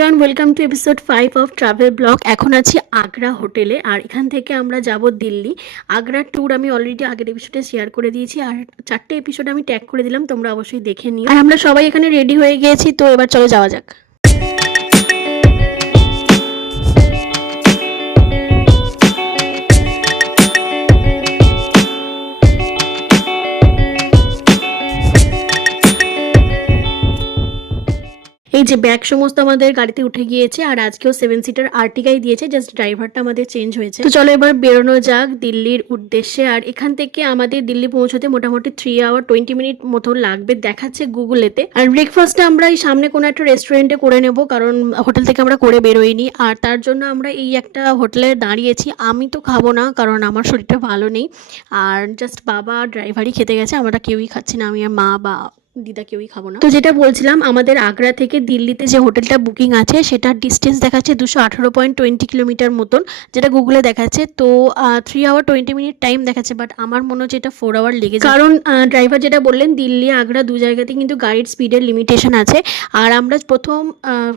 Everyone, welcome to episode 5 of travel blog. এখন আছি আগ্রা হোটেলে, আর এখান থেকে আমরা যাব দিল্লি। আগ্রার ট্যুর আমি অলরেডি আগের এপিসোডে শেয়ার করে দিয়েছি, আর 4টে এপিসোড আমি ট্যাগ করে দিলাম, তোমরা অবশ্যই দেখে নিও। আর আমরা সবাই এখানে রেডি হয়ে গিয়েছি, তো এবার চলো যাওয়া যাক। এই যে ব্যাগ সমস্ত আমাদের গাড়িতে উঠে গিয়েছে, আর আজকেও 7 সিটার আর্টিকাই দিয়েছে, জাস্ট ড্রাইভারটা আমাদের চেঞ্জ হয়েছে। তো চলো এবার বেরোনো যাক দিল্লির উদ্দেশ্যে। আর এখান থেকে আমাদের দিল্লি পৌঁছতে মোটামুটি 3 আওয়ার 20 মিনিট মতো লাগবে দেখাচ্ছে গুগলেতে। আর ব্রেকফাস্টটা আমরা এই সামনে কোনো একটা রেস্টুরেন্টে করে নেব, কারণ হোটেল থেকে আমরা করে বেরোইনি। আর তার জন্য আমরা এই একটা হোটেলে দাঁড়িয়েছি। আমি তো খাবো না, কারণ আমার শরীরটা ভালো নেই, আর জাস্ট বাবা ড্রাইভারই খেতে গেছে, আমরা কেউই খাচ্ছি না, আমি আর মা বা দিদা কেউই খাবো না। তো যেটা বলছিলাম, আমাদের আগ্রা থেকে দিল্লিতে যে হোটেলটা বুকিং আছে সেটার ডিস্টেন্স দেখাচ্ছে 218.20 কিলোমিটার মতন, যেটা গুগলে দেখাচ্ছে। তো 3 আওয়ার 20 মিনিট টাইম দেখাচ্ছে, বাট আমার মনে হচ্ছে এটা 4 আওয়ার লেগেছে, কারণ ড্রাইভার যেটা বললেন দিল্লি আগ্রা দু জায়গাতেই কিন্তু গাড়ির স্পিডের লিমিটেশন আছে। আর আমরা প্রথম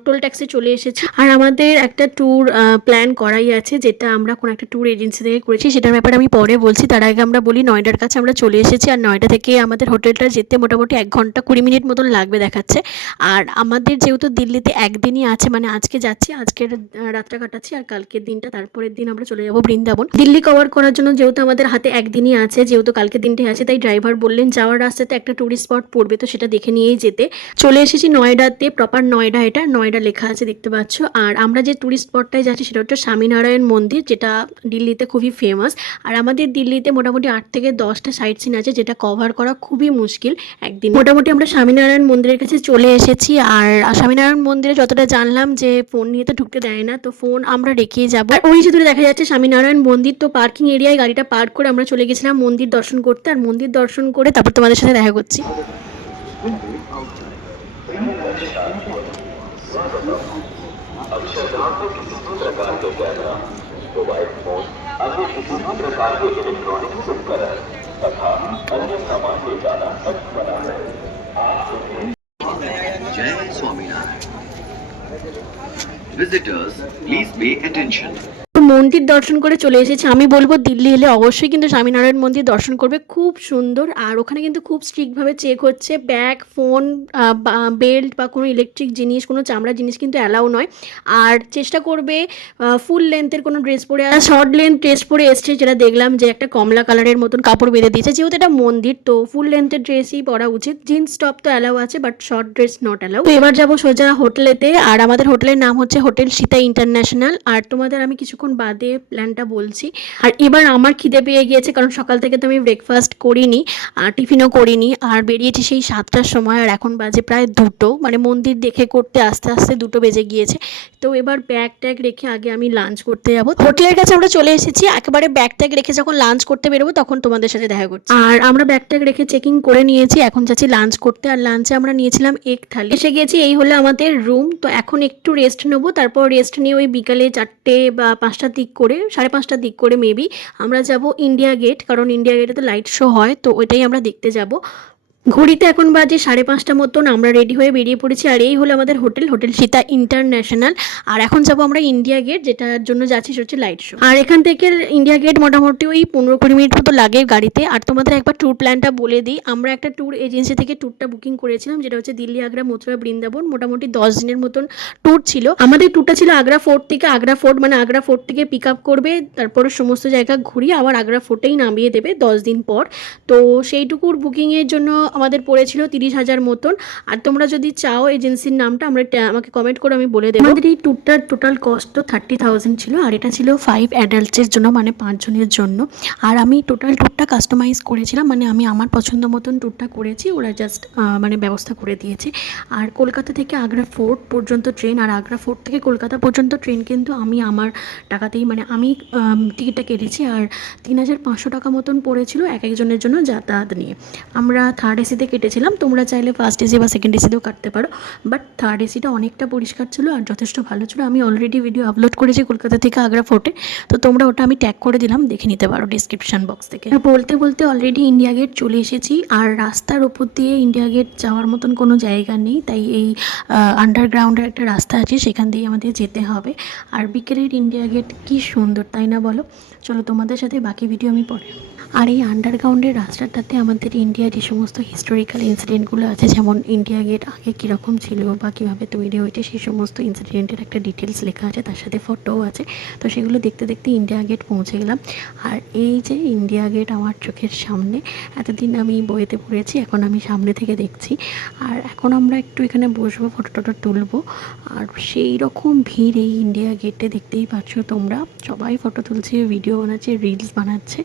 টোল ট্যাক্সে চলে এসেছি, আর আমাদের একটা ট্যুর প্ল্যান করাই আছে, যেটা আমরা কোনো একটা ট্যুর এজেন্সি থেকে করেছি, সেটার ব্যাপারে আমি পরে বলছি। তার আগে আমরা বলি নয়ডার কাছে আমরা চলে এসেছি, আর নয়ডা থেকে আমাদের হোটেলটা যেতে মোটামুটি 1 ঘন্টা 20 মিনিট মতন লাগবে দেখাচ্ছে। আর আমাদের যেহেতু দিল্লিতে একদিনই আছে, মানে আজকে যাচ্ছি, আজকের রাতটা কাটাচ্ছি, আর কালকের দিনটা, তারপরের দিন আমরা চলে যাবো বৃন্দাবন। দিল্লি কভার করার জন্য যেহেতু আমাদের হাতে একদিনই আছে, যেহেতু কালকের দিনটাই আছে, তাই ড্রাইভার বললেন যাওয়ার রাস্তাতে একটা টুরিস্ট স্পট পড়বে, তো সেটা দেখে নিয়েই যেতে। চলে এসেছি নয়ডাতে, প্রপার নয়ডা, এটা নয়ডা লেখা আছে দেখতে পাচ্ছ। আর আমরা যে টুরিস্ট স্পটটায় যাচ্ছি সেটা হচ্ছে স্বামীনারায়ণ মন্দির, যেটা দিল্লিতে খুবই ফেমাস। আর আমাদের দিল্লিতে মোটামুটি 8 থেকে 10টা সাইট সিন আছে, যেটা কভার করা খুবই মুশকিল একদিন। মোটামুটি আমরা স্বামীনারায়ণ মন্দিরের কাছে চলে এসেছি। আর স্বামীনারায়ণ মন্দিরে যতটা জানলাম যে ফোন নিয়ে তো ঢুকতে দেয় না, তো ফোন আমরা রেখেই যাবো। আর ওই যে দূরে দেখা যাচ্ছে স্বামীনারায়ণ মন্দির, তো পার্কিং এরিয়ায় গাড়িটা পার্ক করে আমরা চলে গেছিলাম মন্দির দর্শন করতে। আর মন্দির দর্শন করে তারপর তোমাদের সাথে দেখা করছি। Jai Swaminarayan. Visitors, please pay attention. মন্দির দর্শন করে চলে এসেছি। আমি বলবো দিল্লি এলে অবশ্যই কিন্তু স্বামীনারায়ণ মন্দির দর্শন করবে, খুব সুন্দর। আর ওখানে কিন্তু খুব স্ট্রিক্টভাবে চেক হচ্ছে, ব্যাগ, ফোন, বেল্ট বা কোনো ইলেকট্রিক জিনিস, কোনো চামড়া জিনিস কিন্তু অ্যালাউ নয়। আর চেষ্টা করবে ফুল লেন্থের কোনো ড্রেস পরে, আর শর্ট লেন্থ ড্রেস পরে এসছে, যেটা দেখলাম যে একটা কমলা কালারের মতন কাপড় বেঁধে দিয়েছে, যেহেতু এটা মন্দির তো ফুল লেন্থের ড্রেসই পরা উচিত। জিন্স টপ তো অ্যালাউ আছে, but short dress not allow. তো এবার যাবো সোজা হোটেলেতে, আর আমাদের হোটেলের নাম হচ্ছে হোটেল সীতা ইন্টারন্যাশনাল। আর তোমাদের আমি কিছুক্ষণ বাদে প্ল্যানটা বলছি। আর এবার আমার খিদে পেয়ে গিয়েছে, কারণ সকাল থেকে তো আমি ব্রেকফাস্ট করিনি, আর টিফিনও করিনি, আর বেরিয়েছি সেই 7টার সময়, আর এখন বাজে প্রায় 2টো, মানে মন্দির দেখে করতে আস্তে আস্তে 2টো বেজে গিয়েছে। তো এবার ব্যাগ ট্যাগ রেখে আগে আমি লাঞ্চ করতে যাবো। হোটেলের কাছে আমরা চলে এসেছি, একেবারে ব্যাগ ট্যাগ রেখে যখন লাঞ্চ করতে বেরোবো তখন তোমাদের সাথে দেখা করছি। আর আমরা ব্যাগ ট্যাগ রেখে চেকিং করে নিয়েছি, এখন যাচ্ছি লাঞ্চ করতে। আর লাঞ্চে আমরা নিয়েছিলাম এগ থালি। এসে গেছি, এই হলো আমাদের রুম। তো এখন একটু রেস্ট নেবো, তারপর রেস্ট নিয়ে ওই বিকালে 4টে বা 5টার দিক করে, 5:30টার দিক করে মেবি আমরা যাব ইন্ডিয়া গেট, কারণ ইন্ডিয়া গেটে তো লাইট শো হয়, তো ওইটাই আমরা দেখতে যাব। ঘড়িতে এখন বাজে 5:30 মতন, আমরা রেডি হয়ে বেরিয়ে পড়েছি। আর এই হলো আমাদের হোটেল, হোটেল সীতা ইন্টারন্যাশনাল। আর এখন যাবো আমরা ইন্ডিয়া গেট, যেটার জন্য যাচ্ছি সেটা হচ্ছে লাইট শো। আর এখান থেকে ইন্ডিয়া গেট মোটামুটি ওই 15-20 মিনিট মতো লাগে গাড়িতে। আর তোমাদের একবার ট্যুর প্ল্যানটা বলে দিই, আমরা একটা ট্যুর এজেন্সি থেকে ট্যুরটা বুকিং করেছিলাম, যেটা হচ্ছে দিল্লি, আগ্রা, মথুরা, বৃন্দাবন। মোটামুটি 10 দিনের মতন ট্যুর ছিল। আমাদের ট্যুরটা ছিল আগ্রা ফোর্ট থেকে। আগ্রা ফোর্ট মানে আগ্রা ফোর্ট থেকে পিক আপ করবে, তারপরে সমস্ত জায়গা ঘুরিয়ে আবার আগ্রা ফোর্টেই নামিয়ে দেবে 10 দিন পর। তো সেইটুকুর বুকিংয়ের জন্য আমাদের পড়েছিল 30,000 মতন। আর তোমরা যদি চাও এজেন্সির নামটা আমাকে কমেন্ট করে আমি বলে দেবো। আমাদের এই ট্যুরটার টোটাল কস্ট তো 30,000 ছিল, আর এটা ছিল 5 অ্যাডাল্টসের জন্য, মানে 5 জনের জন্য। আর আমি টোটাল ট্যুরটা কাস্টমাইজ করেছিলাম, মানে আমি আমার পছন্দ মতন ট্যুরটা করেছি, ওরা জাস্ট মানে ব্যবস্থা করে দিয়েছে। আর কলকাতা থেকে আগ্রা ফোর্ট পর্যন্ত ট্রেন, আর আগ্রা ফোর্ট থেকে কলকাতা পর্যন্ত ট্রেন কিন্তু আমি আমার টাকাতেই, মানে আমি টিকিটটা কেটেছি। আর 3,500 টাকা মতন পড়েছিল এক একজনের জন্য যাতায়াত নিয়ে। আমরা 3rd এসিতে কেটেছিলাম, তোমরা চাইলে ফার্স্ট এসি বা সেকেন্ড এসিতেও কাটতে পারো, বাট থার্ড এসিটা অনেকটা পরিষ্কার ছিল আর যথেষ্ট ভালো ছিল। আমি অলরেডি ভিডিও আপলোড করেছি কলকাতা থেকে আগ্রা ফোর্টে, তো তোমরা ওটা আমি ট্যাগ করে দিলাম, দেখে নিতে পারো ডিসক্রিপশন বক্স থেকে। আর বলতে বলতে অলরেডি ইন্ডিয়া গেট চলে এসেছি, আর রাস্তার ওপর দিয়ে ইন্ডিয়া গেট যাওয়ার মতন কোনো জায়গা নেই, তাই এই আন্ডারগ্রাউন্ডের একটা রাস্তা আছে, সেখান দিয়ে আমাদের যেতে হবে। আর বিকেলের ইন্ডিয়া গেট কী সুন্দর, তাই না বলো? চলো তোমাদের সাথে বাকি ভিডিও আমি পরে। আর এই আন্ডারগ্রাউন্ডের রাস্তাটাতে আমাদের ইন্ডিয়ার যে সমস্ত হিস্টোরিক্যাল ইনসিডেন্টগুলো আছে, যেমন ইন্ডিয়া গেট আগে কীরকম ছিল বা কীভাবে তৈরি হয়েছে, সেই সমস্ত ইনসিডেন্টের একটা ডিটেলস লেখা আছে, তার সাথে ফটোও আছে। তো সেগুলো দেখতে দেখতে ইন্ডিয়া গেট পৌঁছে গেলাম। আর এই যে ইন্ডিয়া গেট আমার চোখের সামনে, এতদিন আমি বইতে পড়েছি, এখন আমি সামনে থেকে দেখছি। আর এখন আমরা একটু এখানে বসবো, ফটো টটো তুলবো। আর সেই রকম ভিড় এই ইন্ডিয়া গেটে, দেখতেই পাচ্ছ তোমরা, সবাই ফটো তুলছে, ভিডিও বানাচ্ছে, রিলস বানাচ্ছে।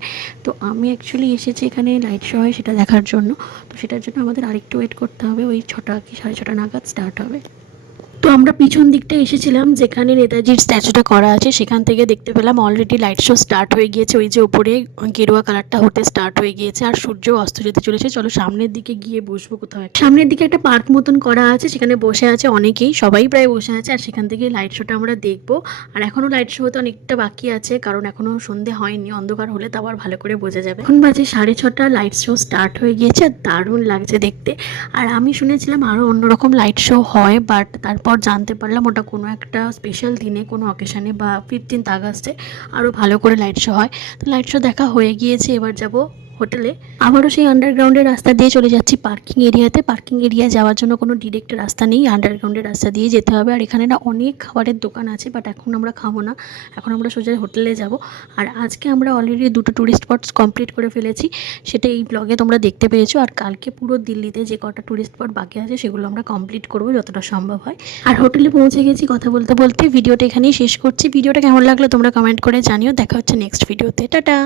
তো আমি অ্যাকচুয়ালি এসেছি এখানে লাইট শো হয় সেটা দেখার জন্য, তো সেটার জন্য আমাদের আরেকটু ওয়েট করতে হবে, ওই 6টা কি 6:30 নাগাদ স্টার্ট হবে। তো আমরা পিছন দিকটা এসেছিলাম যেখানে নেতাজির স্ট্যাচুটা করা আছে, সেখান থেকে দেখতে পেলাম অলরেডি লাইট শো স্টার্ট হয়ে গিয়েছে, ওই যে ওপরে গেরুয়া কালারটা হতে স্টার্ট হয়ে গিয়েছে, আর সূর্য অস্ত যেতে চলেছে। চলো সামনের দিকে গিয়ে বসবো কোথাও। সামনের দিকে একটা পার্ক মতন করা আছে, সেখানে বসে আছে অনেকেই, সবাই প্রায় বসে আছে, আর সেখান থেকে লাইট শোটা আমরা দেখবো। আর এখনও লাইট শো হতে অনেকটা বাকি আছে, কারণ এখনও সন্ধে হয়নি, অন্ধকার হলে তো আবার ভালো করে বোঝা যাবে। এখন বাজে 6:30, লাইট শো স্টার্ট হয়ে গিয়েছে, আর দারুণ লাগছে দেখতে। আর আমি শুনেছিলাম আরও অন্যরকম লাইট শো হয়, বাট তারপর জানতে পারলাম ওটা কোনো একটা স্পেশাল দিনে, কোনো অকেশানে বা 15th আগস্টে আরও ভালো করে লাইট শো হয়। তো লাইট শো দেখা হয়ে গিয়েছে, এবার যাব হোটেলে। আবারও সেই আন্ডারগ্রাউন্ডের রাস্তা দিয়ে চলে যাচ্ছি পার্কিং এরিয়াতে। পার্কিং এরিয়া যাওয়ার জন্য কোনো ডিরেক্ট রাস্তা নেই, আন্ডারগ্রাউন্ডের রাস্তা দিয়ে যেতে হবে। আর এখানে না অনেক খাবারের দোকান আছে, বাট এখন আমরা খাবো না, এখন আমরা সোজা হোটেলে যাব। আর আজকে আমরা অলরেডি 2টো ট্যুরিস্ট স্পটস কমপ্লিট করে ফেলেছি, সেটা এই ব্লগে তোমরা দেখতে পেয়েছো। আর কালকে পুরো দিল্লিতে যে কটা ট্যুরিস্ট স্পট বাকি আছে সেগুলো আমরা কমপ্লিট করবো যতটা সম্ভব হয়। আর হোটেলে পৌঁছে গেছি, কথা বলতে বলতে ভিডিওটা এখানেই শেষ করছি। ভিডিওটা কেমন লাগলো তোমরা কমেন্ট করে জানিও। দেখা হচ্ছে নেক্সট ভিডিওতে, টাটা।